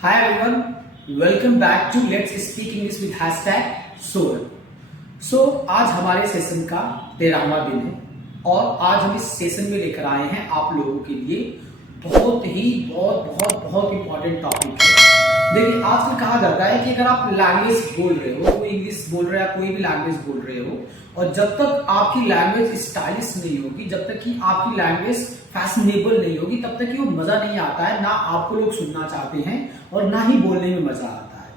Hi everyone, welcome back to Let's Speak English with #Soul. आज हमारे session का 13वां दिन है और आज हम इस सेशन में लेकर आए हैं आप लोगों के लिए बहुत इंपॉर्टेंट टॉपिक है। देखिए, आजकल कहा जाता है कि अगर आप लैंग्वेज बोल रहे हो, कोई इंग्लिश बोल रहे हो, कोई भी लैंग्वेज बोल रहे हो, और जब तक आपकी लैंग्वेज स्टाइलिश नहीं होगी, जब तक कि आपकी लैंग्वेज फैशनेबल नहीं होगी, तब तक कि वो मजा नहीं आता है, ना आपको लोग सुनना चाहते हैं और ना ही बोलने में मजा आता है।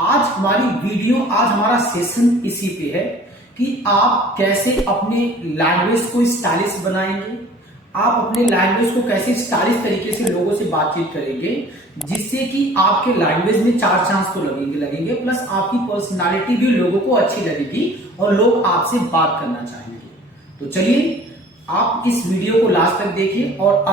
आज हमारी वीडियो, आज हमारा सेशन इसी पे है कि आप कैसे अपने लैंग्वेज को स्टाइलिश बनाएंगे, आप अपने लैंग्वेज को कैसे स्टाइलिश तरीके से लोगों से बातचीत करेंगे, जिससे कि आपके लैंग्वेज में 4 चांस तो लगेंगे प्लस आपकी पर्सनालिटी भी लोगों को अच्छी लगेगी और लोग आपसे बात करना चाहेंगे। तो चलिए आप इस वीडियो को लास्ट तक देखिए। और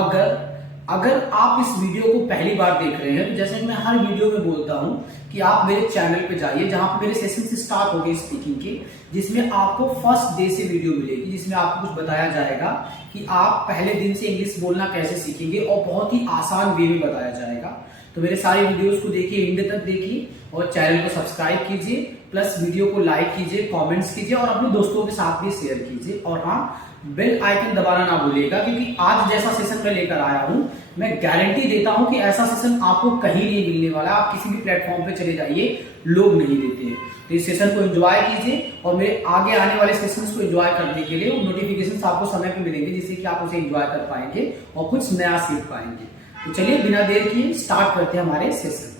अगर आप इस वीडियो को पहली बार देख रहे हैं, तो जैसे मैं हर वीडियो में बोलता हूं कि आप मेरे चैनल पे जाइए, जहां पे मेरे सेशन से स्टार्ट हो गए स्पीकिंग के, जिसमें आपको फर्स्ट डे से वीडियो मिलेगी, जिसमें आपको कुछ बताया जाएगा कि आप पहले दिन से इंग्लिश बोलना कैसे सीखेंगे और बहुत ही आसान वे में बताया जाएगा। तो मेरे सारे वीडियोस को देखिए, एंड तक देखिए और चैनल को सब्सक्राइब कीजिए, प्लस वीडियो को लाइक कीजिए, कमेंट्स कीजिए और अपने दोस्तों के साथ भी शेयर कीजिए। और हाँ, बेल आइकन दबाना ना भूलिएगा, क्योंकि आज जैसा सेशन मैं लेकर आया हूं, मैं गारंटी देता हूं कि ऐसा सेशन आपको कहीं नहीं मिलने वाला। आप किसी भी प्लेटफॉर्म पे चले जाइए, लोग नहीं देते हैं। तो इस सेशन को एंजॉय कीजिए और मेरे आगे आने वाले सेशंस को एंजॉय करने के लिए नोटिफिकेशन आपको समय पे मिलेंगे, जिससे कि आप उसे एंजॉय कर पाएंगे और कुछ नया सीख पाएंगे। तो चलिए बिना देर किए स्टार्ट करते हैं हमारे सेशन।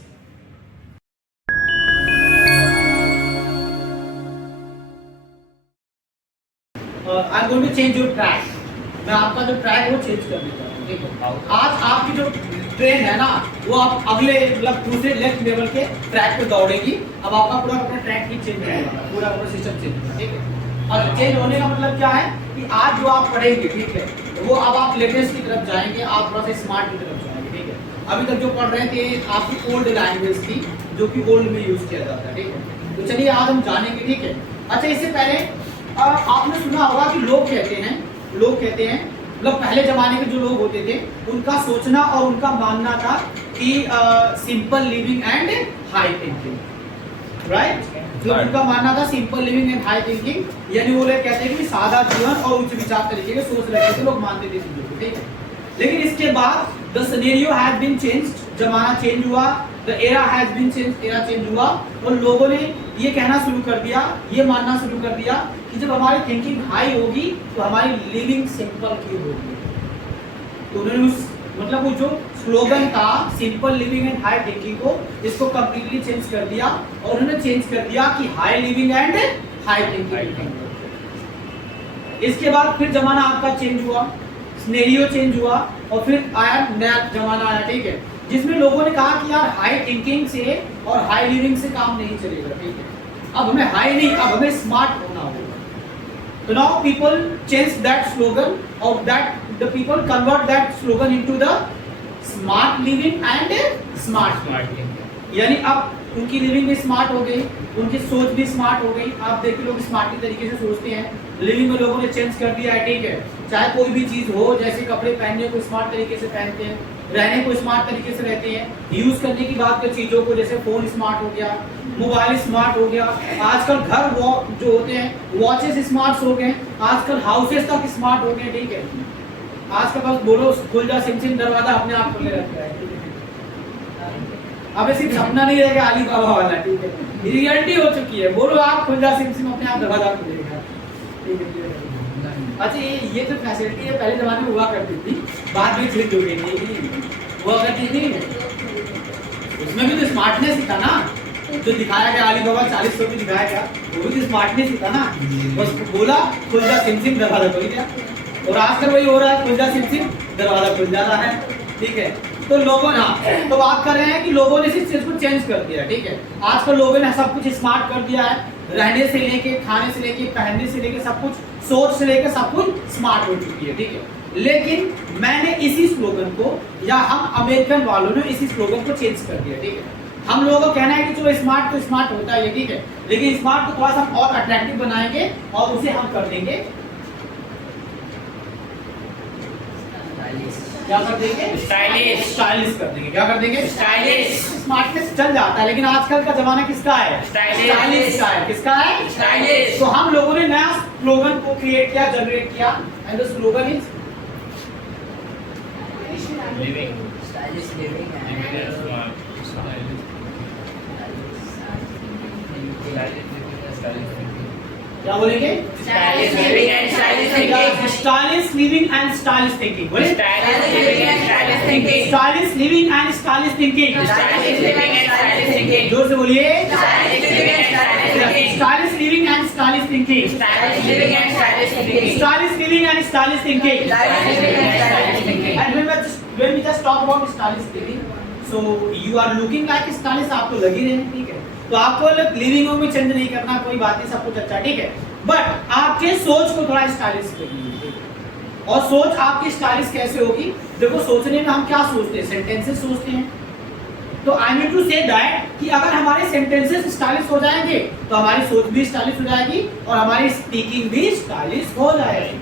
I am going to change your track. मैं आपका जो ट्रैक है वो चेंज कर देता हूँ। देखो, आज आपकी जो ट्रेन है ना, वो आप अगले मतलब दूसरे लेफ्ट लेवल के ट्रैक पे दौड़ेगी। अब आपका पूरा अपना ट्रैक ही चेंज होगा, पूरा सिस्टम चेंज होगा। ठीक है, और चेंज होने का मतलब क्या है कि आज जो आप पढ़ेंगे, ठीक है, वो अब आप लेटेस्ट की तरफ जाएंगे, आप थोड़ा सा स्मार्ट की तरफ जाएंगे। ठीक है, अभी तक जो पढ़ रहे थे आपकी ओल्ड लैंग्वेज थी, जो कि ओल्ड में यूज किया जाता है। ठीक है, तो चलिए आज हम जानेंगे। ठीक है, अच्छा, इससे पहले आपने सुना होगा कि लोग कहते हैं मतलब पहले जमाने के जो लोग होते थे, उनका सोचना और उनका मानना था कि simple living and high thinking, right? जो उनका मानना था simple living and high thinking, यानी वो लोग कहते हैं कि सादा जीवन और उच्च विचार तरीके के सोच रखते थे, लोग मानते थे चीजों को। ठीक है, लेकिन इसके बाद the scenario has been changed, जमाना चेंज हुआ, the era has been changed, era change हुआ और लोगों ने ये कहना शुरू कर दिया, ये मानना शुरू कर दिया कि जब हमारी थिंकिंग हाई होगी तो हमारी लिविंग सिंपल क्यों होगी। तो उन्होंने उस मतलब वो जो स्लोगन था simple living and high thinking को, इसको कंप्लीटली चेंज कर दिया और उन्होंने चेंज कर दिया कि high living and high thinking. इसके बाद फिर जमाना आपका चेंज हुआ, सिनेरियो चेंज हुआ और फिर आया नया जमाना आया। ठीक है, जिसमें लोगों ने कहा कि यार हाई थिंकिंग से और हाई लिविंग से काम नहीं चलेगा। ठीक है, अब हमें हाई नहीं, अब हमें स्मार्ट होना होगा। So now people change that slogan, or that the people convert that slogan into the smart living and smart thinking. यानी अब उनकी लिविंग भी स्मार्ट हो गई, उनकी सोच भी स्मार्ट हो गई। आप देखिए लोग स्मार्टली तरीके से सोचते हैं, लिविंग में लोगों ने चेंज कर दिया है। ठीक है, चाहे कोई भी चीज हो, जैसे कपड़े पहनने को स्मार्ट तरीके से पहनते हैं, रहने को स्मार्ट तरीके से रहते हैं, यूज करने की बात कर चीजों को, जैसे फोन स्मार्ट हो गया, मोबाइल स्मार्ट हो गया, आजकल घर जो होते हैं वॉचेस स्मार्ट हो गए, आजकल हाउसेस तक स्मार्ट हो गए। ठीक है, आज के पास बोलो खुल जा सिम दरवाजा अपने आप खुले रहता है। अब सिर्फ सपना नहीं रहेगा अली बाबा वाला। ठीक है, रियलिटी हो चुकी है, बोलो आप खुल जा सिम अपने आप दरवाजा खुलेगा। ठीक है, अच्छा, ये जो फैसिलिटी है पहले जमाने में हुआ करती थी, बाद में चेंज हो गई थी, हुआ करती थी। उसमें भी तो स्मार्टनेस ही था ना, जो दिखाया गया अली बाबा 40 रुपये दिखाया गया, वो भी तो स्मार्टनेस ही था ना। बस बोला खुल जा सिम दरवाजा खुल गया, और आजकल वही हो रहा है, खुल जा सिम दरवाजा खुल जा रहा है। ठीक है, तो लोगों ने तो बात कर रहे हैं कि लोगों ने इस चीज को चेंज कर दिया। ठीक है, आजकल लोगों ने सब कुछ स्मार्ट कर दिया है, रहने से लेके, खाने से लेके, पहनने से लेके, सब कुछ, सोच से लेके सब कुछ स्मार्ट हो चुकी है। ठीक है, लेकिन मैंने इसी स्लोगन को, या हम अमेरिकन वालों ने इसी स्लोगन को चेंज कर दिया। ठीक है, हम लोगों को कहना है कि चलो स्मार्ट तो स्मार्ट होता है। ठीक है, लेकिन स्मार्ट को थोड़ा सा हम और अट्रैक्टिव बनाएंगे और उसे हम कर देंगे क्या कर देंगे? स्टाइलिश। स्टाइलिश कर देंगे। क्या कर देंगे? स्टाइलिश। स्मार्टनेस चल जाता है, लेकिन आजकल का जमाना किसका है? स्टाइलिश का है। किसका है? स्टाइलिश। तो हम लोगों ने नया स्लोगन को क्रिएट किया, जनरेट किया, and the slogan is living stylish living क्या बोलेंगे? Stylish living and stylish thinking. Stylish living and stylish thinking. बोले stylish living and stylish thinking. Stylish living and stylish thinking. Stylish living and stylish thinking. जोर से बोलिए। Stylish living and stylish thinking. Stylish living and stylish thinking. Stylish living and stylish thinking. Stylish living and stylish thinking. Stylish living and stylish thinking. And when we just talk about stylish living, so you are looking like stylish, आपको लग ही रहे हैं, ठीक है? तो आपको living में change नहीं करना, कोई बात नहीं, सब कुछ अच्छा, ठीक है? बट आपके सोच को थोड़ा स्टाइलिश करनी है, और सोच आपकी स्टाइलिश कैसे होगी? देखो, सोचने में हम क्या सोचते हैं? सेंटेंसेस सोचते हैं। तो I mean to say that कि अगर हमारे सेंटेंसेस स्टाइलिश हो जाएंगे तो हमारी सोच भी स्टाइलिश हो जाएगी और हमारी स्पीकिंग भी स्टाइलिश हो जाएगी।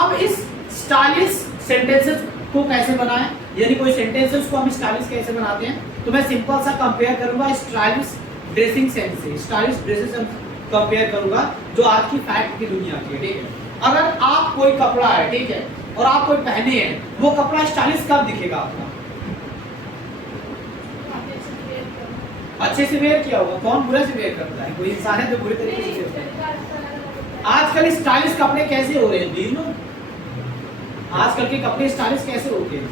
अब इस स्टाइलिश सेंटेंसेस को कैसे बनाएं, यानी कोई सेंटेंसेस को हम स्टाइलिश कैसे बनाते हैं, तो मैं सिंपल सा कंपेयर करूंगा स्टाइलिश ड्रेसिंग सेंस से। स्टाइलिश ड्रेसेस से कंपेयर करूंगा जो आज की फैक्ट की दुनिया की है, ठीक है? अगर आप कोई कपड़ा है, ठीक है, और आप कोई पहने हैं, वो कपड़ा स्टाइलिश कब दिखेगा आपका? अच्छे से वेयर किया होगा। कौन बुरा से वेयर करता है? कोई इंसान है जो बुरे तरीके से वेयर करता है। आजकल स्टाइलिश कपड़े कैसे हो रहे हैं? Do know? आजकल के कपड़े स्टाइलिश कैसे होते हैं?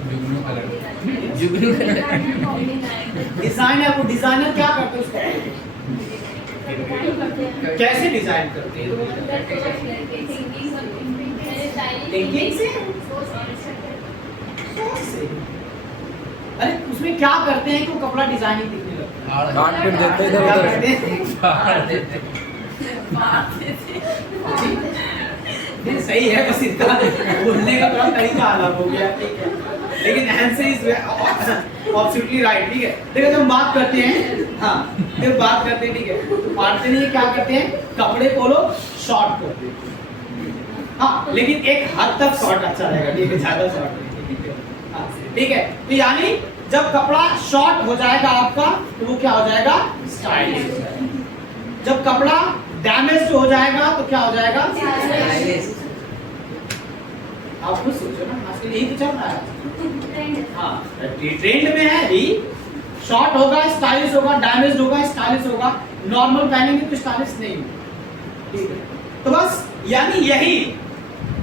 जुगनू डिजाइनर, वो डिजाइनर क्या करते हैं उस कपड़े को? कैसे डिजाइन करते हैं? थिंकिंग से? सोच से। अरे उसमें क्या करते हैं कि वो कपड़ा डिजाइनिंग दिखने लगता है? काट पीट देते हैं क्या इधर करते उधर। हैं? फाड़ देते नहीं, सही है, बस इसका बोलने का थोड़ा तरीका अलग हो गया, ठीक है? लेकिन आंसर इज एब्सोल्युटली राइट, ठीक है? देखो, जब हम बात करते हैं, हाँ, जब बात करते हैं, ठीक है, तो पार्टनर नहीं क्या करते हैं? कपड़े को लोग शॉर्ट करते हैं, हाँ, लेकिन एक हद तक शॉर्ट अच्छा रहेगा, ठीक है? ज्यादा शॉर्ट नहीं, ठीक है? हाँ, ठीक है? तो यानी जब कपड़ा शॉर्ट हो जाएगा आपका, तो वो क्या हो जाएगा? स्टाइलिश। जब कपड़ा डैमेज हो जाएगा तो क्या हो जाएगा? स्टाइलिश। आप खुद सोचो ना, आजकल यही तो चल रहा है। हाँ, ट्रेंड में है ही। शॉर्ट होगा स्टाइलिश होगा, डैमेज होगा स्टाइलिश होगा, नॉर्मल पहनेंगे तो स्टाइलिश नहीं होगा, ठीक है? तो बस यानी यही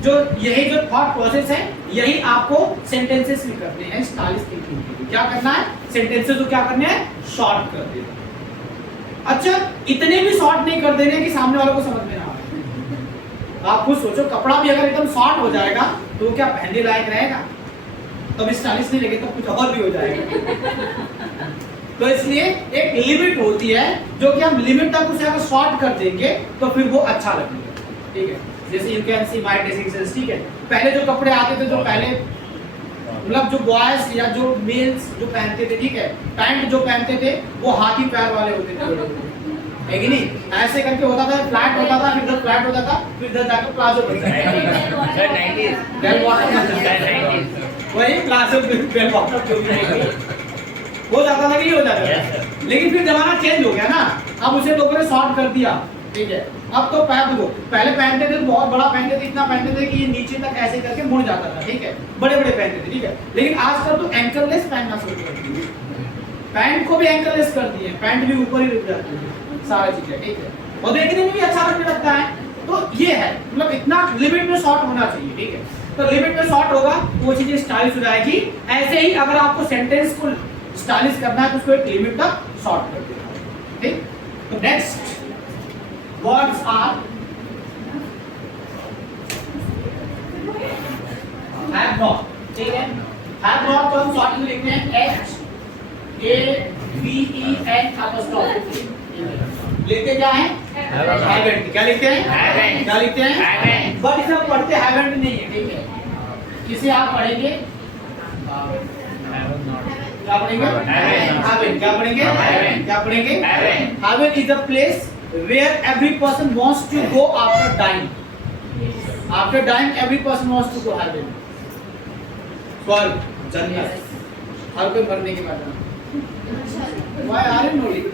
जो थॉट प्रोसेस है, यही आपको सेंटेंसेस में करने हैं स्टाइलिश थिंकिंग के लिए। क्या करना है? सेंटेंसेस को क्या करने हैं? शॉर्ट कर देना। अच्छा, इतने भी शॉर्ट नहीं कर देने कि सामने वालों को समझ में ना आए। आप खुद सोचो, कपड़ा भी अगर एकदम शॉर्ट हो जाएगा तो वो क्या पहनने लायक रहेगा? तब स्टाइलिश नहीं लगेगा, तब कुछ और भी हो जाएगा। तो इसलिए एक लिमिट होती है, जो कि हम लिमिट तक उसे अगर शॉर्ट कर देंगे तो फिर वो अच्छा लगेगा, ठीक है? जैसे you can see my dressing sense, ठीक है? पहले जो कपड़े आते थे, जो पहले मतलब जो बॉयज या जो मेल्स जो पहनते थे, ठीक है, पैंट जो पहनते थे वो हाथी पैर वाले होते थे, है कि नहीं? ऐसे करके होता था, फ्लैट होता था, फिर इधर फ्लैट होता था, फिर इधर जाकर प्लाजो बनता है। सर 90s बेल बॉटम, वही प्लाजो बेल बॉटम जो भी है, हो जाता था कि नहीं हो जाता था? लेकिन फिर जमाना चेंज हो गया ना, अब उसे लोगों ने शॉर्ट कर दिया, ठीक है? अब तो पैर देखो, पहले पहनते थे तो बहुत बड़ा पहनते थे, इतना पहनते थे कि ये नीचे तक ऐसे करके मुड़ जाता था, ठीक है? बड़े बड़े पहनते थे, ठीक है? लेकिन आजकल तो एंकललेस पहनना शुरू कर दिए, पैंट को भी एंकललेस कर दिए, पैंट भी ऊपर ही रुक जाती है, सारी चीजें, ठीक है? और देखने में भी अच्छा लगने लगता है। तो ये है, मतलब इतना लिमिट में शॉर्ट होना चाहिए, ठीक है? तो लिमिट में शॉर्ट होगा वो चीजें स्टाइलिश हो जाएगी। ऐसे ही अगर आपको सेंटेंस को स्टाइलिश करना है तो उसको एक लिमिट तक शॉर्ट कर देना, ठीक? तो next words are have not, ठीक है? have not को हम शॉर्ट में लिखते हैं HAVEN लिखते क्या है? haven't। क्या लिखते हैं? haven't। क्या लिखते हैं? haven't। बट इसे हम पढ़ते haven't नहीं है, ठीक है? इसे आप पढ़ेंगे क्या पढ़ेंगे? haven't। क्या पढ़ेंगे? haven't। क्या पढ़ेंगे? haven't। haven't is the place where every person wants to go after dying. After dying, every person wants to go heaven. स्वर्ग, जन्नत, हर कोई मरने के बाद Why are you nodding?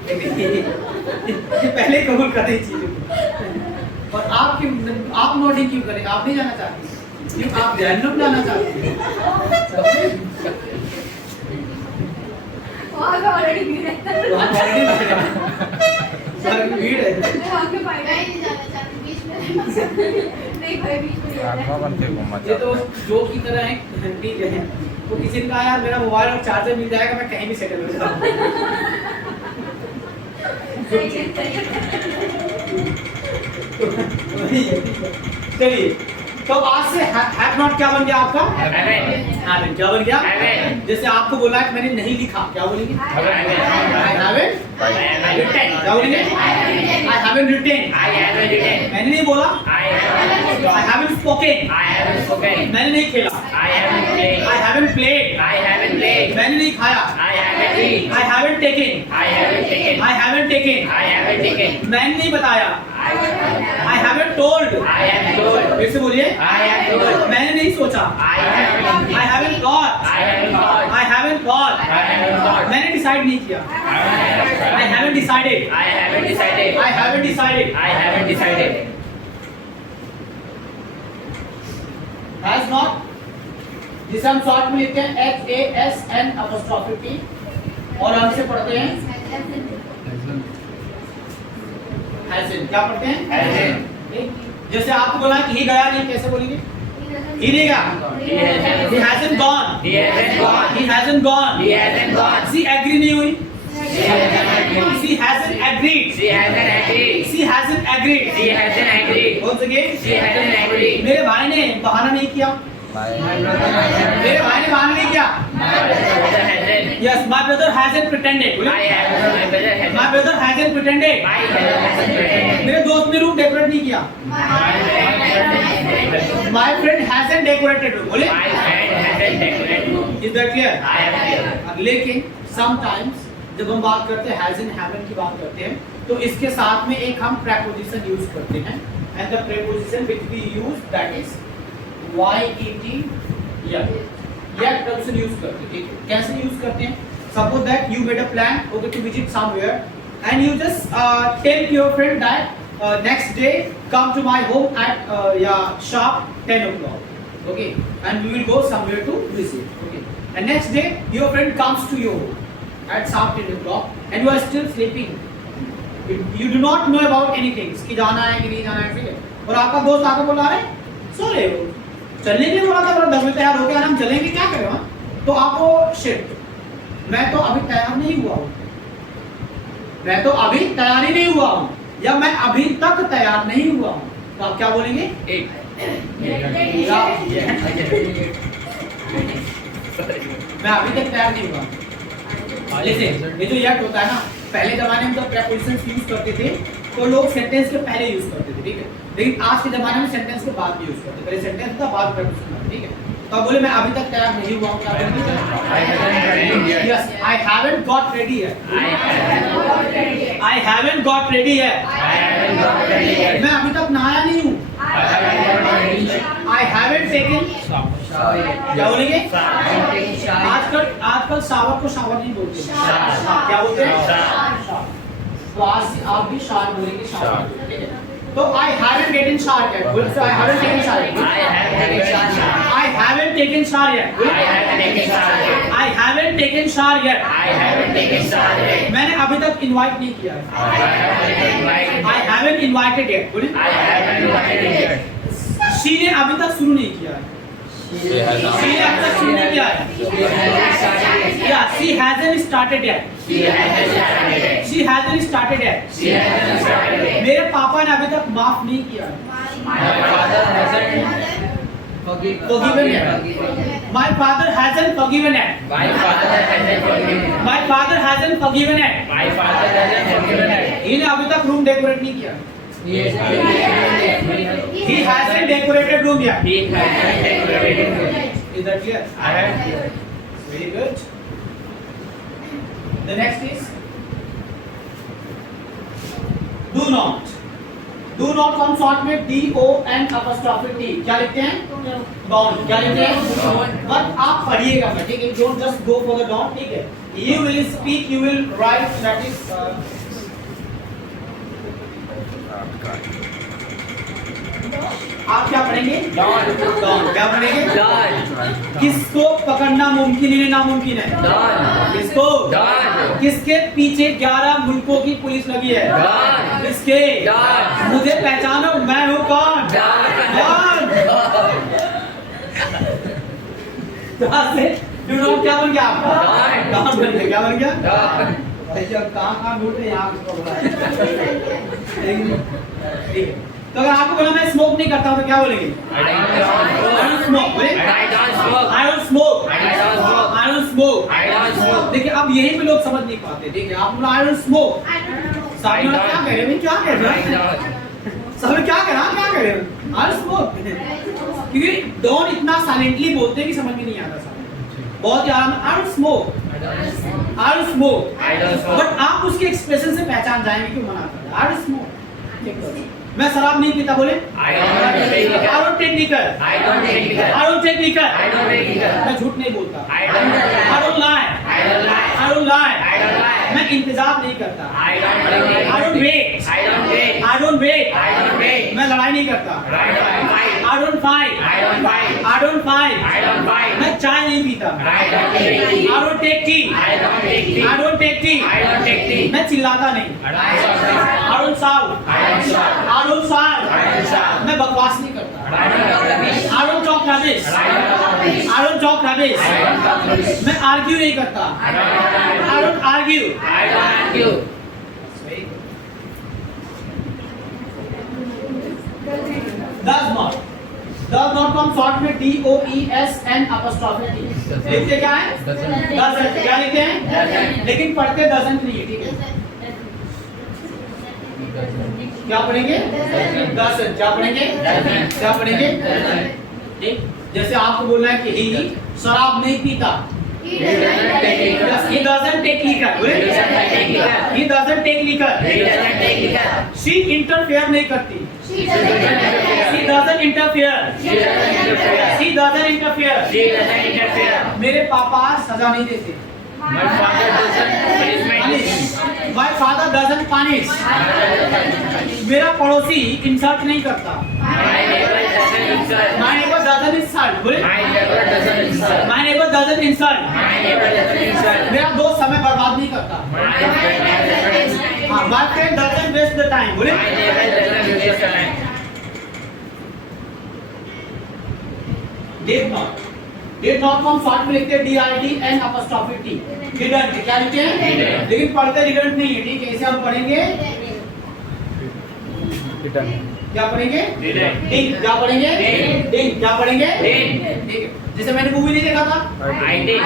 ये पहले कबूल कर रही चीज और आप नोटिंग क्यों करें? आप नहीं जाना चाहते क्यों? आप जहन्नुम जाना चाहते हैं? वहाँ पे ऑलरेडी भीड़ है। वहाँ ऑलरेडी भीड़ है। मैं वहाँ पे फायदा ही नहीं जाना चाहती बीच में। नहीं भाई बीच में नहीं ये तो जो की तरह है, ठीक है। वो किसी ने कहा यार मेरा मोबाइल और चार्जर मिल जाएगा मैं कहीं भी सेटल हो जाऊँ। चलिए तो आज से हैव नॉट क्या बन गया आपका? हैवंट क्या बन गया? जैसे आपको बोला कि मैंने नहीं लिखा, क्या बोलेंगे? I haven't written, क्या बोलेंगे? I haven't written, मैंने नहीं बोला। I haven't spoken, मैंने नहीं खेला। I haven't played, मैंने नहीं खाया। I haven't taken, मैंने नहीं बताया। I haven't told, फिर से बोलिए। मैंने नहीं सोचा। I haven't thought, मैंने डिसाइड नहीं किया। I haven't decided, has not, जिसे हम शॉर्ट में लिखते हैं HASN' और हम से पढ़ते हैं hasn't, क्या पढ़ते हैं? जैसे आपको बोला कि ही गया नहीं, कैसे बोलेंगे? ही नहीं गया। He hasn't gone, she agree नहीं हुई, she hasn't agreed, once again मेरे भाई ने बहाना नहीं किया, मेरे भाई ने बहाना नहीं किया। Yes, my brother hasn't pretended, my brother hasn't pretended, मेरे दोस्त ने रूम डेकोरेट नहीं किया, my friend hasn't decorated room, बोले? Is that clear? लेकिन sometimes जब हम बात करते हैं hasn't, haven't की बात करते हैं तो इसके साथ में एक हम preposition यूज करते हैं and the preposition which we use that is yet preposition use करते हैं, ठीक है? कैसे यूज करते हैं? Suppose that you made a plan okay to visit somewhere and you just tell your friend that next day come to my home at sharp 10 o'clock, okay, and we will go somewhere to visit, okay, and next day your friend comes to your home at sharp 10 o'clock and you are still sleeping, you do not know about anything कि जाना है कि नहीं जाना है, ठीक है? और आपका दोस्त आकर बोला रहे सो रहे हो, चलने के लिए बोला था, 10 बजे तैयार हो गया, हम चलेंगे, क्या करें वहाँ? तो आपको शिट मैं तो अभी तैयार नहीं हुआ हूँ, मैं तो अभी तैयार ही नहीं हुआ हूँ, या मैं अभी तक तैयार नहीं हुआ हूँ, तो आप क्या बोलेंगे? मैं अभी तक तैयार नहीं हुआ। जैसे ये जो यट होता है ना, पहले जमाने में जब प्रेपोजिशंस यूज करते थे तो लोग सेंटेंस के पहले यूज करते थे, ठीक है? लेकिन आज के जमाने में सेंटेंस के बाद भी यूज करते हैं, पहले सेंटेंस था बाद प्रेपोजिशन, ठीक है? तो अब बोले मैं अभी तक तैयार नहीं हुआ हूँ, क्या बोलेंगे? Yes, I haven't got ready yet, I haven't got ready yet, मैं अभी तक नहाया नहीं हूँ, I haven't taken, क्या बोलेंगे? आजकल शावर को शावर नहीं बोलते, क्या बोलते हैं? तो आज आप भी शावर बोलेंगे, शावर, ठीक है? तो I haven't taken shower yet, बोल so I haven't taken shower yet, I haven't taken shower yet, I haven't taken shower yet, मैंने अभी तक इनवाइट नहीं किया है, I haven't invited yet, बोले? she ने अभी तक शुरू नहीं किया है, she ने अभी तक शुरू नहीं किया है, yeah, she hasn't started yet, she hasn't started yet, मेरे पापा ने अभी तक माफ नहीं किया है, forgiven yet, my father hasn't forgiven yet, my father hasn't forgiven yet, इन्हें अभी तक रूम डेकोरेट नहीं किया, he hasn't decorated room yet, is that clear? Very good. The next is do not. Do not come short में DON''T क्या लिखते हैं? Don. क्या लिखते हैं? बट आप पढ़िएगा मत, ठीक है? Don't just go for the dawn, ठीक है? You will speak, you will write, that is आप क्या पढ़ेंगे? डॉन। डॉन। क्या पढ़ेंगे? डॉन। किसको पकड़ना मुमकिन है नामुमकिन है? डॉन। किसको? डॉन। किसके पीछे 11 मुल्कों की पुलिस लगी है? डॉन। किसके? डॉन। मुझे पहचानो, मैं हूँ कौन? डॉन। डॉन। कहाँ से? डू नॉट क्या बन गया आपका? डॉन। डॉन बन गया। क्या बन गया? डॉन। भैया कहाँ ढूंढ रहे हैं यहाँ किसको बुला रहे हैं? ठीक है। तो अगर आपको बोला मैं स्मोक नहीं करता हूँ तो क्या बोलेंगे? I don't smoke. smoke. I don't smoke. I don't smoke. I don't smoke. I don't smoke. I don't smoke. देखिए अब यही पे लोग समझ नहीं पाते, ठीक है? आप बोला I don't smoke, सामने वाला क्या कह रहे हैं? क्या कह रहे I हैं? don't. सामने क्या कह रहा है? क्या कह रहे हैं? I don't smoke। क्योंकि डॉन इतना साइलेंटली बोलते हैं कि समझ में नहीं आता सामने, बहुत ही आराम। I don't smoke, I don't smoke. I don't smoke। I don't smoke. But आप उसके एक्सप्रेशन से पहचान जाएंगे क्यों मना कर रहे हैं। I don't smoke। मैं शराब नहीं पीता, बोले I don't take liquor. I don't take liquor। I don't take liquor. I don't take liquor। I don't take liquor. मैं झूठ नहीं बोलता। I don't lie. I don't lie। I don't lie. I don't lie। I don't lie. मैं इंतजार नहीं करता। I don't wait. I don't wait। I don't wait. I don't wait। I don't wait. मैं लड़ाई नहीं करता। I don't fight. I don't fight। I don't fight. I don't fight। I don't fight. मैं चाय नहीं पीता। I don't take tea. I don't take tea। I don't take tea. I don't take tea। I don't take tea. मैं चिल्लाता नहीं। I don't shout. I don't shout। I don't shout. I don't shout। I don't shout. मैं बकवास नहीं करता। I don't talk rubbish. I don't talk rubbish। I don't talk rubbish. I don't talk rubbish। I don't talk rubbish. मैं argue नहीं करता। I don't argue. I don't argue। I don't argue. does not come short में DOESN''T लिखते क्या है? doesn't। क्या लिखते हैं? लेकिन पढ़ते doesn't नहीं है, ठीक है? क्या पढ़ेंगे? doesn't। क्या पढ़ेंगे? क्या पढ़ेंगे? ठीक। जैसे आपको बोलना है कि ही शराब नहीं पीता। He doesn't take liquor। बोले? He doesn't take liquor। She interfere नहीं करती। She doesn't interfere। She doesn't interfere। मेरे पापा सजा नहीं देते। My father doesn't punish my Punish। kids. My father doesn't punish। मेरा पड़ोसी इंसल्ट नहीं करता। My neighbor doesn't insult. My neighbor doesn't insult। बोले? My neighbor doesn't insult. My neighbor doesn't insult। My neighbor doesn't insult. मेरा दोस्त समय बर्बाद नहीं करता। My friend doesn't waste time. हाँ, my friend doesn't waste the time। बोले? My neighbor doesn't waste time. Did not। Did not come short में लिखते हैं DIDN''T। Didn't। क्या लिखते हैं? Didn't। लेकिन पढ़ते didn't नहीं है, ठीक है? इसे हम पढ़ेंगे क्या पढ़ेंगे? Didn't। Didn't। क्या पढ़ेंगे? Didn't। Didn't। क्या पढ़ेंगे? Didn't। ठीक है। जैसे मैंने मूवी नहीं देखा था, I did.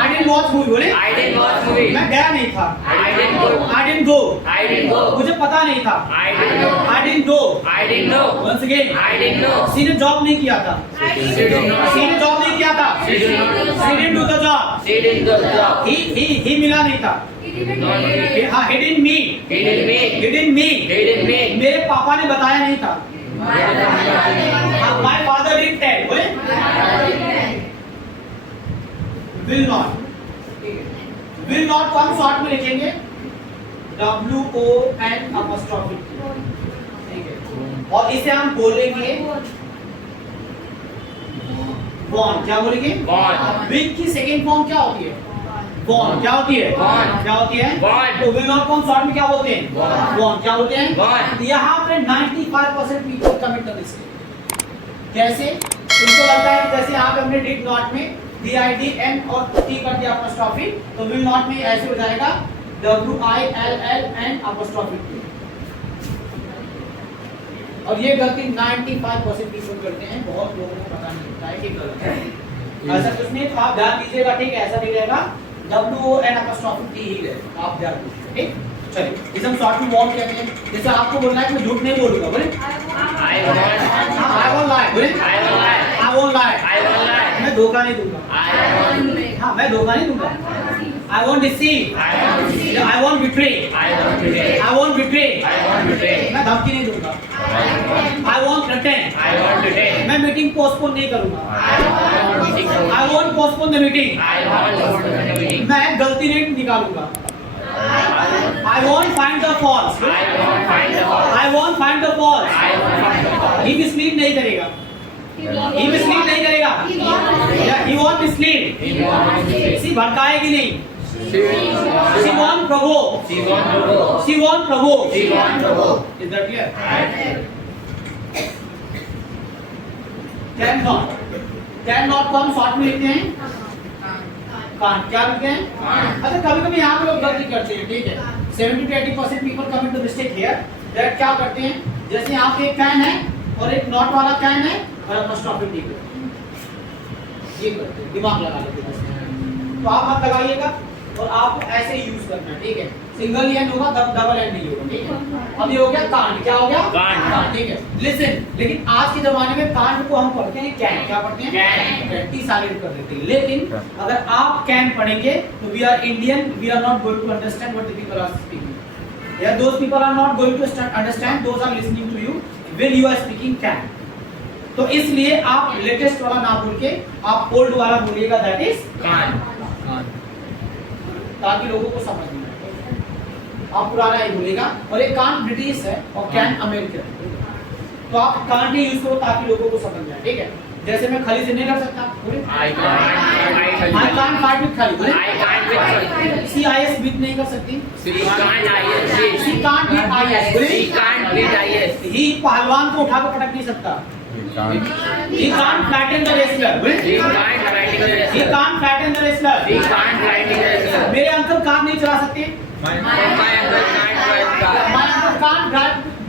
I didn't watch movie। बोले? I didn't watch movie. मैं गया नहीं था। I didn't go. I didn't go। I didn't go. मुझे पता नहीं था। I didn't know. I didn't go। I didn't know. Once again, I didn't know. सी ने जॉब नहीं किया था। She didn't know. सी ने जॉब नहीं किया था। She didn't know. She didn't do the job। She didn't do the job. He मिला नहीं था। हाँ, he didn't meet। He didn't meet. He didn't meet। He didn't meet. मेरे पापा ने बताया नहीं था। My father didn't tell। बोले? Will not। Will not को हम शॉर्ट में लिखेंगे WON''T। ठीक है? और इसे हम बोलेंगे वॉन। क्या बोलेंगे? Won. विल की सेकंड फॉर्म क्या होती है? वॉन। क्या होती है? Won. क्या होती है? Won. तो विल नॉट को हम शॉर्ट में क्या बोलते हैं? Won. वॉन। क्या बोलते हैं? Won. यहाँ पे 95% पीपल कमिट कर इसके। कैसे? उनको लगता है कि जैसे यहाँ पे हमने डिड नॉट में DIDN और T कर दिया अपॉस्ट्रोफी, तो विल नॉट में ऐसे हो जाएगा WILLN''T। और ये गलती 95% पीपल करते हैं, बहुत लोगों को पता नहीं होता है कि गलत है। ऐसा कुछ नहीं, तो आप ध्यान दीजिएगा, ठीक है? ऐसा नहीं रहेगा, WON''T ही रहेगा, आप ध्यान दीजिए, ठीक? चलिए, इसे हम शॉर्ट में वॉन कहते हैं। जैसे आपको बोलना है कि मैं झूठ नहीं बोलूंगा। बोले? I won't. I won't lie। बोले? I won't lie. I won't lie। I won't lie. मैं धोखा नहीं दूंगा। I won't. हाँ, मैं धोखा नहीं दूंगा। I won't deceive। I won't deceive. I won't betray। I won't betray. I won't betray। I won't betray. मैं धमकी नहीं दूंगा। I I want attend, I want to attend. मैं मीटिंग पोस्टपोन नहीं करूंगा, I want postpone the meeting, I want to go to the meeting. मैं गलती नहीं निकालूंगा, I want find the faults, I want to find the fault. I want find the faults, I want to find the fault. He mislead नहीं करेगा, he mislead नहीं करेगा, या he want mislead, He wants to say. She भड़काएगी नहीं, She she want प्रभु, She want to go. She want प्रभु, She want to go. Is that clear? Can not को हम शॉर्ट में लिखते हैं कांट, क्या लिखते हैं? अच्छा कभी कभी यहाँ पे लोग गलती करते हैं, ठीक है, 70 to 80% people commit the mistake here, that क्या करते हैं, जैसे यहाँ पे एक कैन है और एक नॉट वाला कैन है और अपना स्टॉप इट नहीं करते, ये करते हैं, दिमाग लगा लेते हैं, तो आप मत लगाइएगा और आपको ऐसे यूज करना है, ठीक है, सिंगल एंड होगा डबल एंड नहीं होगा, ठीक है। अब ये हो गया कांट, क्या हो गया? कांट। ठीक है, लिसन, लेकिन आज के जमाने में कांट को हम पढ़ते हैं कैन, क्या पढ़ते हैं? Can। टी साइलेंट कर देते हैं, लेकिन अगर आप कैन पढ़ेंगे तो we are Indian, we are not going to understand what the people are speaking, या those people are not going to understand, those are listening to you when you are speaking can. तो इसलिए आप latest वाला ना बोल के आप old वाला बोलिएगा, दैट इज Can't. ताकि लोगों को समझ में आए। आप पुराना ही बोलेगा, और ये कान ब्रिटिश है और कैन अमेरिकन, तो आप कान ही यूज करो ताकि लोगों को समझ में आए, ठीक है। जैसे मैं खली से नहीं कर सकता, बोले I can't. I can't fight with खली, बोले I can't with CIS beat नहीं कर सकती, She can't IS. She can't beat IS, बोले She can't beat IS. ही पहलवान को उठा के पटक नहीं सकता, he can't flatten the wrestler, बोले She can't fight the ही wrestler. Can't flatten the wrestler, She can't fight the wrestler. मेरे अंकल कार नहीं चला सकते, My uncle can't drive the car. My uncle can't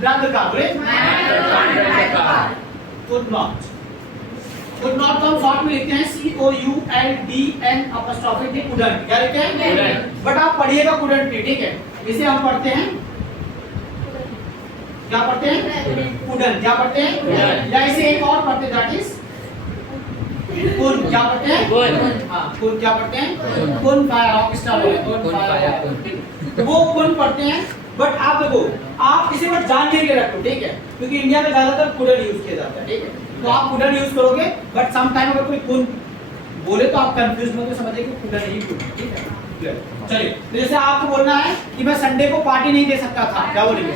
drive the car, बोले My uncle can't drive the car. could not को हम short में लिखते हैं COULDN अपॉस्ट्रोफी टी, couldn't, क्या लिखते हैं? Couldn't। बट आप पढ़िएगा couldn't भी, ठीक है, इसे हम पढ़ते हैं, क्या पढ़ते हैं? couldn't, क्या पढ़ते हैं? Couldn't। या इसे एक और पढ़ते हैं, दैट इज कुन, क्या पढ़ते हैं? Kun। हाँ, कुन क्या पढ़ते हैं? कुन फायर रॉक स्टार बोले, कुन फायर, तो वो कुन पढ़ते हैं, बट आप देखो, आप इसे बस जान के रखो, ठीक है, क्योंकि इंडिया में ज्यादातर कुडन यूज किया जाता है, ठीक है, तो आप कुडन यूज करोगे, बट सम टाइम अगर कोई कुन बोले तो आप कंफ्यूज मत हो, समझिए कि कुडन ही कुन, ठीक है, क्लियर। चलिए, तो जैसे आपको बोलना है कि मैं संडे को पार्टी नहीं दे सकता था, क्या बोलेंगे?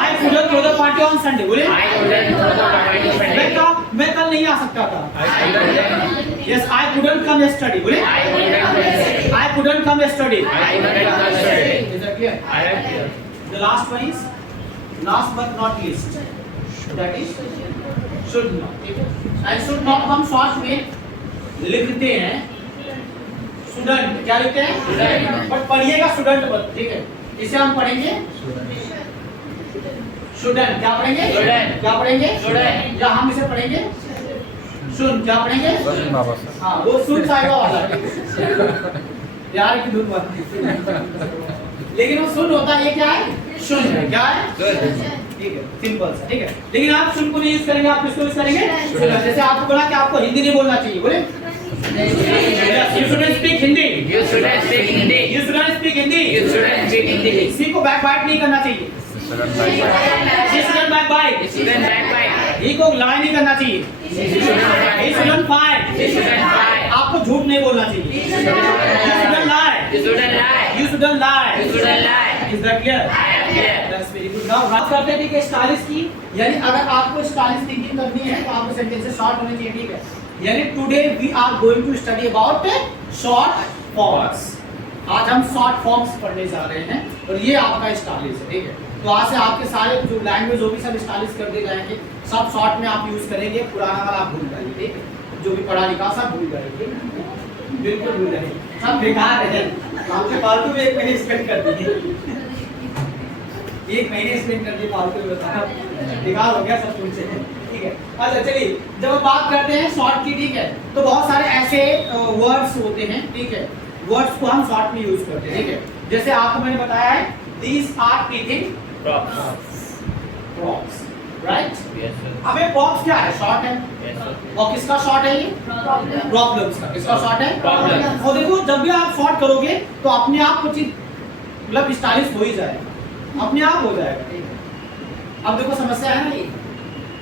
I couldn't throw the party on Sunday, बोले? couldn't throw the party on Sunday. मैं कल नहीं आ सकता था। I couldn't. Yes, I couldn't come yesterday, बोले? I couldn't. I couldn't come yesterday. I couldn't come yesterday. Is that clear? I am here. The last one is last but not least. That is should not. ठीक है? And should not हम short में लिखते हैं student, क्या लिखते हैं? Student। But पढ़िएगा स्टूडेंट मत, ठीक है? इसे हम पढ़ेंगे स्टूडेंट, क्या पढ़ेंगे? Student। क्या पढ़ेंगे? Student। या हम इसे पढ़ेंगे सुन, क्या पढ़ेंगे? हाँ, वो सुन साहिबा वाला है। यार की धुन बात, लेकिन वो सुन होता है, ये क्या है? सुन है, क्या है? ठीक है, सिंपल सा, ठीक है, लेकिन आप सुन को नहीं यूज करेंगे, आप किसको यूज करेंगे? जैसे आपको बोला कि आपको हिंदी नहीं बोलना चाहिए, बोले you shouldn't speak Hindi, You shouldn't speak Hindi. you shouldn't speak Hindi, You shouldn't speak Hindi. किसी को बैक बाइट नहीं करना चाहिए, he shouldn't backbite, You shouldn't backbite. he को लड़ाई नहीं करना चाहिए, You shouldn't he shouldn't fight, You shouldn't fight. आपको झूठ नहीं बोलना चाहिए, you shouldn't lie, You shouldn't lie. you shouldn't lie, You shouldn't lie. is that clear? I am here. That's very good. Now बात करते हैं, ठीक है, स्टाइलिश की, यानी अगर आपको स्टाइलिश थिंकिंग करनी है तो आपको सेंटेंसेस शॉर्ट होने चाहिए, ठीक है, यानी today we are going to study about short forms. आज हम शॉर्ट फॉर्म्स पढ़ने जा रहे हैं और ये आपका स्टाइलिश है, ठीक है, तो आज से आपके सारे जो लैंग्वेज होगी सब स्टाइलिश कर दिए जाएंगे, सब शॉर्ट में आप यूज करेंगे, पुराना वाला आप भूल जाइए, ठीक है, जो भी पढ़ा लिखा सब भूल जाएंगे, बिल्कुल भूल जाएंगे, सब बेकार है, आपके फालतू में 1 महीने स्पेंड कर दिए, 1 महीने स्पेंड कर दिए फालतू में, बताना बेकार हो गया सब कुछ, ठीक है। अच्छा चलिए, जब हम बात करते हैं शॉर्ट की, ठीक है, तो बहुत सारे ऐसे वर्ड्स होते हैं, ठीक है, वर्ड्स को हम शॉर्ट में यूज करते हैं, ठीक है, जैसे आपको मैंने बताया है these are teething Props. props, right? Yes, sir. अब ये प्रॉप्स क्या है? शॉर्ट है, Yes, sir. और किसका शॉर्ट है ये? प्रॉब्लम्स का, किसका शॉर्ट है? Problem. और देखो जब भी आप शॉर्ट करोगे तो अपने आप कुछ मतलब स्टाइलिश हो ही जाएगा, अपने आप हो जाएगा, ठीक है, अब देखो समस्या है ना,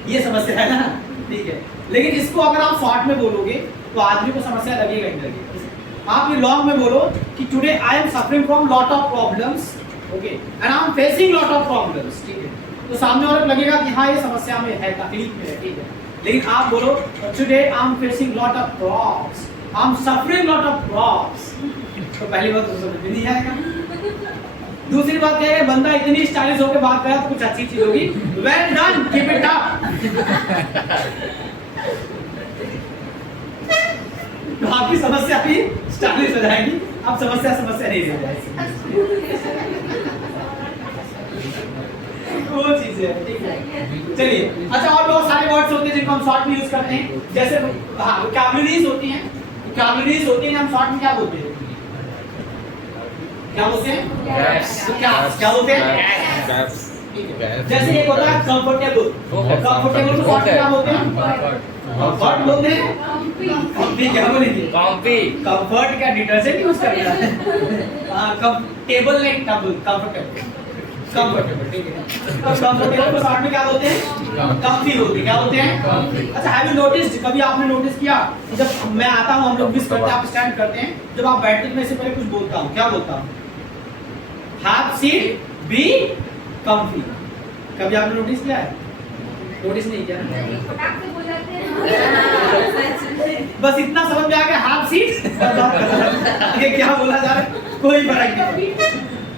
ये समस्या है ना, ठीक है। लेकिन इसको अगर आप शॉर्ट में बोलोगे तो आदमी को समस्या लगेगा ही लगेगा। आप ये लॉन्ग में बोलो कि today I am suffering from lot of problems, okay, and I am facing lot of problems, ठीक है। तो सामने वाले को लगेगा कि हाँ ये समस्या में है, तकलीफ में है, ठीक है। लेकिन आप बोलो today I am facing lot of problems, I am suffering lot of problems, तो पहली बात तो समझ में नहीं आएगा। दूसरी बात क्या है, बंदा इतनी स्टाइलिश होकर बात करे तो कुछ अच्छी चीज होगी, well done, keep it up. तो आपकी समस्या भी स्टाइलिश हो जाएगी, अब समस्या नहीं हो जाएगी। वो चीज है, ठीक है। चलिए, अच्छा और बहुत सारे वर्ड्स होते हैं जिनको हम शॉर्ट में यूज करते हैं, जैसे हाँ वोकैबुलरीज होती हैं, वोकैबुलरीज होती हैं, हम शॉर्ट में क्या बोलते हैं? क्या बोलते हैं? क्या बोलते हैं? जैसे एक होता है कंफर्टेबल, कंफर्टेबल को शॉर्ट में क्या बोलते हैं? कंफर्ट बोलते हैं। कंफी क्या बोलेंगे? कॉम्पी। कंफर्ट का डिटर्जेंट यूज कर रहा है। हां, टेबल नहीं, कंफर्टेबल, कंफर्टेबल, ठीक है। तो कंफर्टेबल को शॉर्ट में क्या बोलते हैं? कंफी बोलते हैं। क्या बोलते हैं? अच्छा, हैव यू नोटिस्ड, कभी आपने नोटिस किया जब मैं आता हूं, हम लोग मिस करते हैं, आप स्टैंड करते हैं, जब आप बैठते हैं मैं से पहले कुछ बोलता हूं, क्या बोलता हूं? Have seat, be comfy. कभी आपने नोटिस किया है? नोटिस नहीं किया? फटाक से बोल जाते हैं। बस इतना समझ में आ गया, हैव सीट, ये क्या बोला जा रहा है, कोई फर्क नहीं,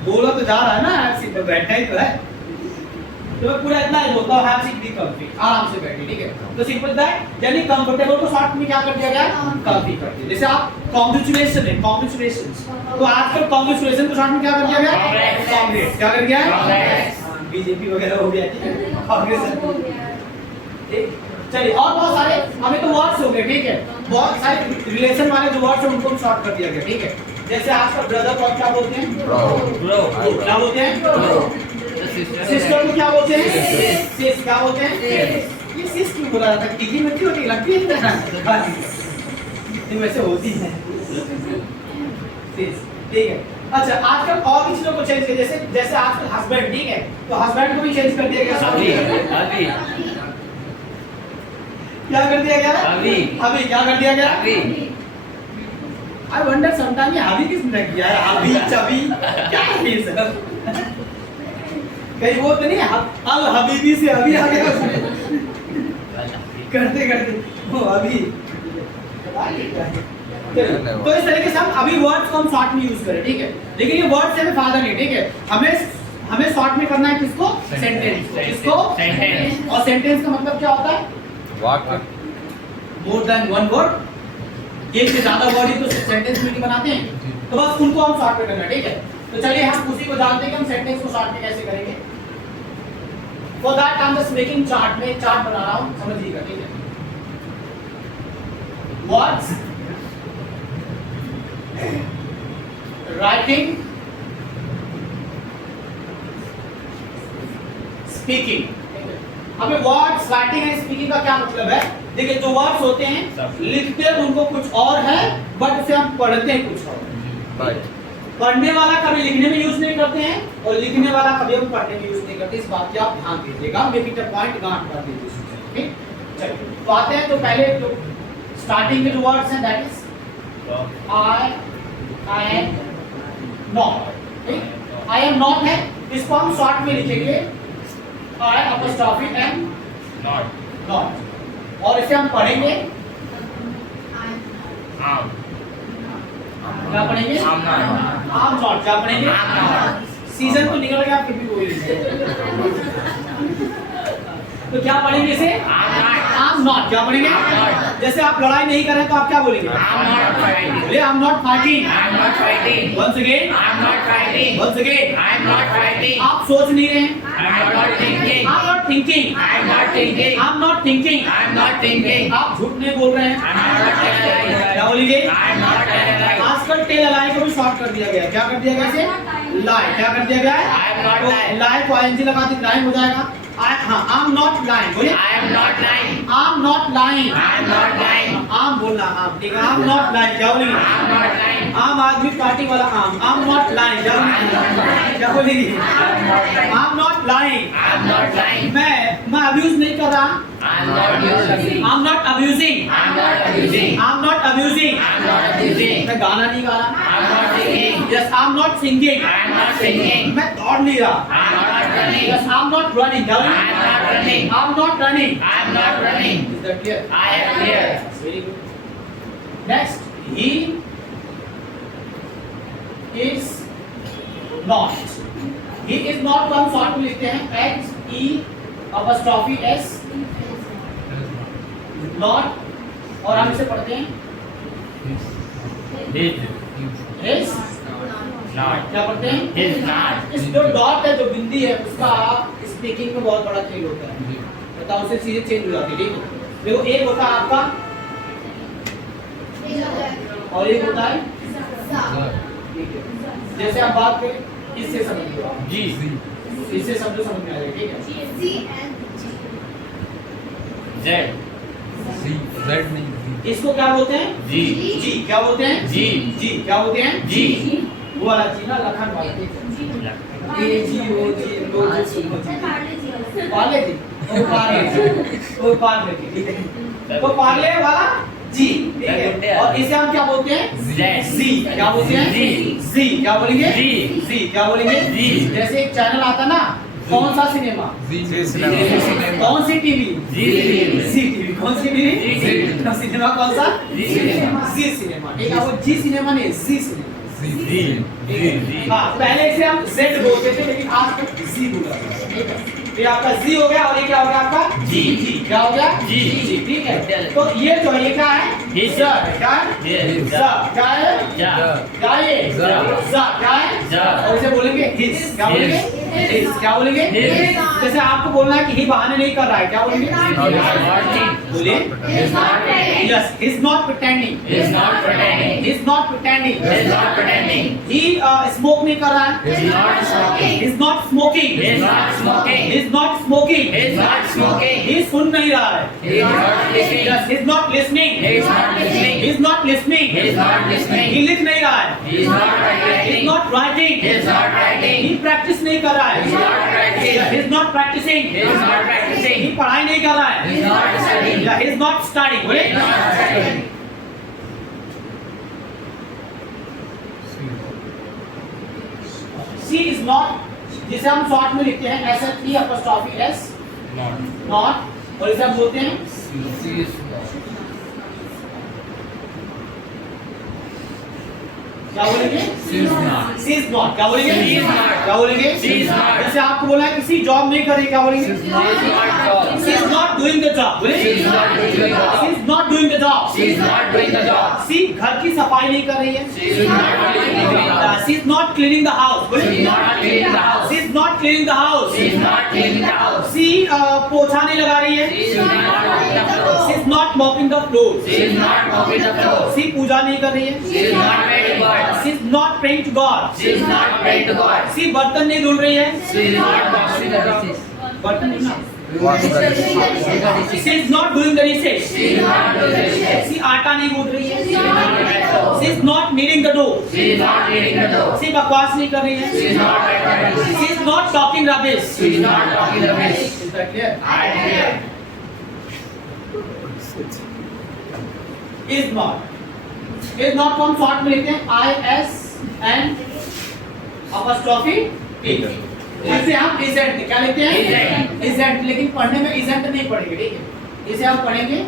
बोला तो जा रहा है ना, हैव सीट पे बैठा ही तो है। तो मैं पूरा इतना ही बोलता हूँ, हैव सीट बी कंफी, आराम से बैठिए, ठीक है। तो सिंपल दैट, यानी कंफर्टेबल को शॉर्ट में क्या कर दिया गया? कंफी कर दिया। जैसे आप कांग्रेचुलेशन है, कांग्रेचुलेशंस, तो आजकल कांग्रेचुलेशन को शॉर्ट में क्या कर दिया गया? कांग्रेस। क्या कर दिया? बीजेपी वगैरह हो गया, ठीक है, कांग्रेस। ठीक, चलिए, और बहुत सारे हमें तो वर्ड्स हो गए, ठीक है, बहुत सारे रिलेशन वाले जो वर्ड्स हैं उनको शॉर्ट कर दिया गया, ठीक है। जैसे आजकल ब्रदर को क्या बोलते हैं? ब्रो। क्या बोलते हैं? सिस्टर को क्या बोलते हैं? सिस। क्या बोलते हैं? ये सिस क्यों बोला जाता है? टिकी मिट्टी होती लगती है, ये वैसे होती है सिस, ठीक है। अच्छा, आजकल और भी चीजों को चेंज किया, जैसे आजकल हस्बैंड, ठीक है, तो हस्बैंड को भी चेंज कर दिया गया। अभी क्या कर दिया गया? अभी क्या कर दिया गया? आई वंडर समटाइम ये अभी किसने किया है? अभी चबी क्या है सब? कहीं वो तो नहीं अल हबीबी से अभी आ गया करते करते वो अभी। तो इस तरीके से हम अभी वर्ड्स को हम शॉर्ट में यूज करें, ठीक है। लेकिन ये वर्ड से हमें फायदा नहीं, ठीक है। हमें शॉर्ट में करना है किसको? सेंटेंस। किसको? सेंटेंस। और सेंटेंस का मतलब क्या होता है? वाक्य। मोर देन वन वर्ड, एक से ज्यादा वर्ड ही तो सेंटेंस में बनाते हैं, तो बस उनको हम शॉर्ट में करना है, ठीक है। तो चलिए हम उसी को जानते हैं कि हम सेंटेंस को शॉर्ट में कैसे करेंगे। For that I am just making chart, में चार्ट बना रहा हूं, समझिएगा, ठीक है। Words, writing, speaking. हमें वर्ड्स, राइटिंग एंड स्पीकिंग का क्या मतलब है? देखिए, जो वर्ड्स होते हैं लिखते हैं उनको कुछ और है, बट उसे हम पढ़ते हैं कुछ और। पढ़ने वाला कभी लिखने में यूज नहीं करते हैं, और लिखने वाला कभी हम पढ़ने में यूज नहीं करते। इस बात की आप ध्यान दीजिएगा, मेक इट अ पॉइंट, गांठ कर दीजिए, ठीक। चलिए, तो आते हैं, तो पहले जो स्टार्टिंग के जो वर्ड्स हैं, that is I am not, ठीक। आई एम नॉट है, इसको हम शॉर्ट में लिखेंगे आई अपॉस्ट्रोफी एम नॉट, और इसे हम पढ़ेंगे क्या पढ़ेंगे? आम नॉट। क्या पढ़ेंगे? सीजन तो निकल गया, फिर भी बोल तो क्या पढ़ेंगे इसे? आम नॉट। क्या पढ़ेंगे? जैसे आप लड़ाई नहीं करें तो आप क्या बोलेंगे? बोले I am not fighting. Once again, once again, आप सोच नहीं रहे हैं। I'm not thinking. I'm not thinking. आप झूठ नहीं बोल रहे हैं। क्या बोलेंगे? आजकल टेल अलाई को भी शॉर्ट कर दिया गया। क्या कर दिया गया इसे? लाई। क्या कर दिया गया है? लाई को आईएनजी लगा दी, लाइन हो जाएगा। I'm not lying. बोलिए I am not lying. I'm not lying. I am not lying. आम बोलना आम, ठीक है। I'm not lying, क्या बोलेंगे? I am not lying. आम आदमी पार्टी वाला आम। I'm not lying, क्या बोलेंगे? क्या बोलेंगे? I'm not lying. I am not lying. मैं अब्यूज नहीं कर रहा। I am not using. I'm not abusing. I am not abusing. I'm not abusing. I am not abusing. मैं गाना नहीं गा रहा। I am not singing. Yes, I'm not singing. I am not singing. मैं दौड़ नहीं रहा। I am not running. Yes, I'm not running. क्या I am बोलेंगे? not running. I'm not running. I am not running. Is that clear? I am clear. Very good. Next, he is not. He is not को हम short में लिखते हैं H E apostrophe S not, और हम इसे पढ़ते हैं His. is Not. क्या पढ़ते हैं? His not. इस जो डॉट है जो बिंदी है उसका स्पीकिंग में बहुत बड़ा चेंज होता है, बताओ उसे चीजें चेंज हो जाती है। ठीक है, देखो एक होता है आपका और एक होता है, ठीक है। जैसे आप बात करें इससे समझ लो आप, G. इससे समझो, समझ में आ जाएगा। ठीक है, Z. Z नहीं इसको क्या बोलते हैं? G. जी। क्या बोलते हैं? जी। जी क्या बोलते हैं? G. वो वाला जी ना, लखन वाला। ये जी वो जी लो जी पाले जी, वो पाले जी, वो पाले जी, ठीक है। वो पाले वाला जी, ठीक है। और इसे हम क्या बोलते हैं? Z. जी। क्या बोलते हैं? जी। जी क्या बोलेंगे? जी। जी क्या बोलेंगे? जी। जैसे एक चैनल आता ना, कौन सा सिनेमा? कौन सी टीवी? जी टीवी। जी टीवी। कौन सी टीवी? जी टीवी। सिनेमा कौन सा? जी सिनेमा। जी सिनेमा, ठीक है। वो जी सिनेमा नहीं, जी सिनेमा। G. G. हाँ, पहले इसे हम Z बोलते थे लेकिन आज तक जी बोला जाता है, ठीक है। ये आपका जी हो गया और ये क्या हो गया आपका? जी। जी क्या हो गया? जी। जी, ठीक है। तो ये जो है ये क्या है? ये ज है, क्या है? Yes. ज क्या है? Ja. क्या है? ज। ज क्या है? ज। और इसे बोलेंगे हिज, क्या बोलेंगे? हिज क्या बोलेंगे? His. जैसे आपको बोलना है कि ही बहाने नहीं कर रहा है, क्या बोलेंगे? बोलिए। Yes, he's not pretending. He's not pretending. He's not pretending. He's not pretending. He smoke नहीं कर रहा है। He's not smoking. He's not smoking. He's not smoking. He's not smoking. He's not smoking. He सुन नहीं रहा है। He's not listening. Yes, he's not listening. He's not listening. He's not listening. He's not listening. He लिख नहीं रहा है। He's not writing. He's not writing. He's not writing. He practice नहीं कर रहा है। He's not practicing. He's not practicing. He's not practicing. He पढ़ाई नहीं कर रहा है। He's not studying. Yeah, he's not studying. बोले? He's not studying. C is not, जिसे हम शॉर्ट में लिखते हैं SHE apostrophe S not, और इसे हम बोलते हैं क्या बोलेंगे? C is not. C is not, क्या बोलेंगे? C is not. क्या बोलेंगे? C is not. जैसे आपको बोला है किसी जॉब नहीं कर रही, क्या बोलेंगे? She is not job. She is not doing the job. बोले? She is not doing the job. She is not doing the job. She is not doing the job. C घर की सफाई नहीं कर रही है। She is not doing the job. She is not cleaning the house. बोले? She is not cleaning the house. She is not cleaning the house. She is not cleaning the house. C पोछा नहीं लगा रही है। She is not mopping the floor. She is not mopping the floor. She is not mopping the floor. C पूजा नहीं कर रही है। She is not praying to God. She is not praying to God. She is not praying to God. C बर्तन नहीं धुल रही है। She is not washing the dishes. बर्तन नहीं ना। She She is not doing the dishes. She is not doing the dishes. C आटा नहीं गूंथ रही है। She is not doing the dough. She is not kneading the dough. She is not kneading the dough. C बकवास नहीं कर रही है। She is not writing the She is not talking rubbish. She is not talking rubbish. Is that clear? I am clear. Is not. Is not को हम short में लिखते हैं ISN apostrophe T. इसे हम isn't क्या लिखते हैं? Isn't, लेकिन पढ़ने में isn't नहीं पढ़ेंगे, ठीक है? इसे हम पढ़ेंगे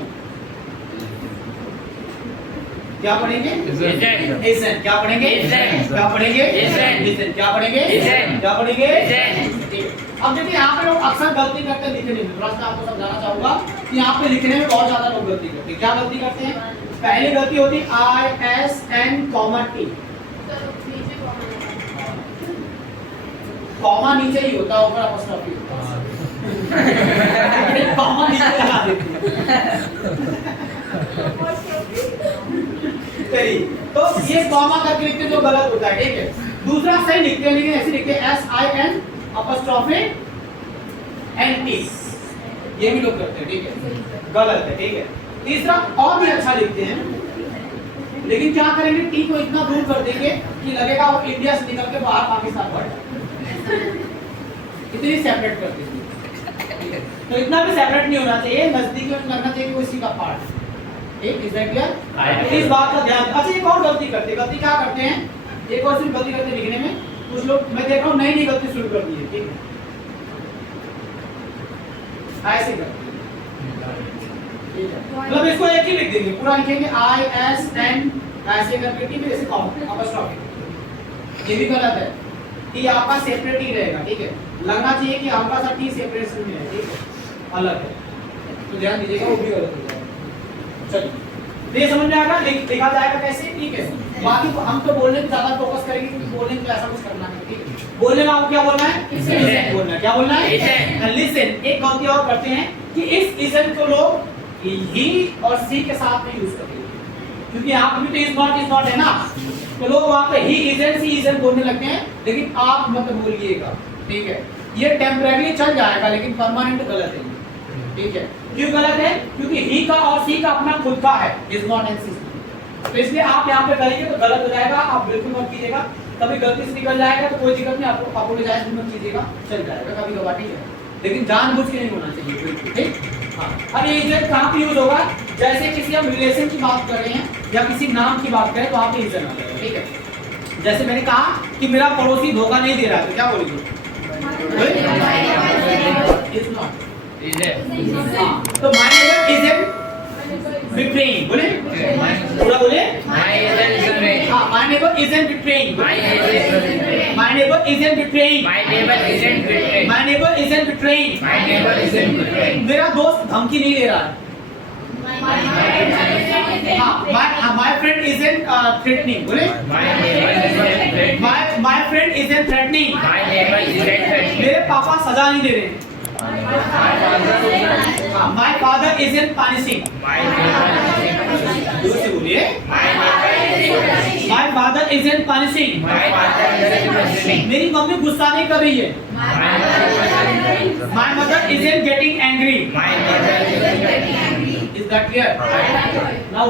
क्या पढ़ेंगे? Isn't. Isn't क्या पढ़ेंगे? Isn't. क्या पढ़ेंगे? Isn't. Isn't क्या पढ़ेंगे? Isn't. क्या पढ़ेंगे? Isn't. ठीक है। अब देखिए यहाँ पे लोग अक्सर गलती करते हैं लिखने में। थोड़ा सा आपको समझाना चाहूंगा कि यहाँ पे लिखने में बहुत ज्यादा लोग गलती करते हैं। क्या गलती करते हैं? पहली गलती होती है ISN, T। कॉमा नीचे ही होता है, ऊपर अपॉस्ट्रोफी होता है। कॉमा नीचे लगा देते हैं। तो ये कॉमा करके लिखते जो गलत होता है, ठीक है। दूसरा सही लिखते हैं लेकिन ऐसे लिखते हैं SIN apostrophe एंड टी, ये भी लोग करते हैं, ठीक है, गलत है, ठीक है। तीसरा और भी अच्छा लिखते हैं, लेकिन क्या करेंगे, टी को इतना दूर कर देंगे कि लगेगा वो इंडिया से निकल के बाहर पाकिस्तान बढ़ जाए, इतनी सेपरेट कर देंगे। तो इतना भी सेपरेट नहीं होना चाहिए, नजदीक में लगना चाहिए कि इसी का पार्ट, ठीक, इज दैट क्लियर? इस बात का ध्यान। अच्छा एक और गलती करते हैं, गलती क्या करते हैं, एक और सिर्फ गलती करते हैं लिखने में, कुछ लोग मैं देख रहा हूँ नई नई गलती शुरू कर दी है, ठीक है, ऐसे करते हैं, ठीक है, मतलब इसको एक ही लिख देंगे, पूरा लिखेंगे आई एस एन ऐसे करके, ठीक है, ऐसे कॉमा अपॉस्ट्रोफी, ये भी गलत है, टी आपका सेपरेट ही रहेगा, ठीक है, लगना चाहिए कि आपका सा टी सेपरेशन में है, ठीक है, अलग है, तो ध्यान दीजिएगा, वो भी गलत हो जाएगा। चलिए ये समझ में आएगा, लिखा जाएगा कैसे, ठीक है। बाकी तो हम तो बोलने पे ज्यादा फोकस करेंगे, क्योंकि बोलने में तो ऐसा कुछ करना नहीं, ठीक है। बोलने में आपको क्या बोलना है, इजन बोलना है, क्या बोलना है, लिसन। एक गलती और करते हैं कि इस इजन को लोग ही और सी के साथ में यूज करते हैं, क्योंकि यहाँ पे भी तो इज नॉट है ना, तो लोग वहाँ पे ही इजन सी इजन बोलने लगते हैं, लेकिन आप मत बोलिएगा, ठीक है। ये टेम्परेरी चल जाएगा, लेकिन परमानेंट गलत है, ठीक है। क्यों गलत है, क्योंकि ही का और सी का अपना खुद का है, इज नॉट एंड सी, तो इसलिए आप यहाँ पे करेंगे तो गलत हो जाएगा, आप बिल्कुल मत कीजिएगा। कभी गलती से निकल जाएगा तो कोई दिक्कत नहीं, आपको अपोलोजाइज मत कीजिएगा, चल जाएगा कभी कभार, ठीक है, लेकिन जानबूझ के नहीं होना चाहिए, बिल्कुल, ठीक। हाँ, अब ये इजन कहाँ पे यूज होगा, जैसे किसी हम रिलेशन की बात कर रहे हैं या किसी नाम की बात करें तो आप इजन आ जाएगा, ठीक है। जैसे मैंने कहा कि मेरा पड़ोसी धोखा नहीं दे रहा है, तो क्या बोलेंगे, इज नॉट, तो माय नेबर इजंट बिट्रेइंग, बोले पूरा बोले, हाँ, my neighbour isn't betraying, my neighbour isn't betraying, my neighbour isn't betraying, मेरा दोस्त धमकी नहीं दे रहा है, हाँ, माय फ्रेंड इजंट थ्रेटनिंग, बोले माय फ्रेंड इजंट थ्रेटनिंग, मेरे पापा सजा नहीं दे रहे हैं, My father isn't punishing. जोर से बोलिए, My father isn't punishing. मेरी मम्मी गुस्सा नहीं कर रही है, My mother isn't getting angry. Is that clear? Now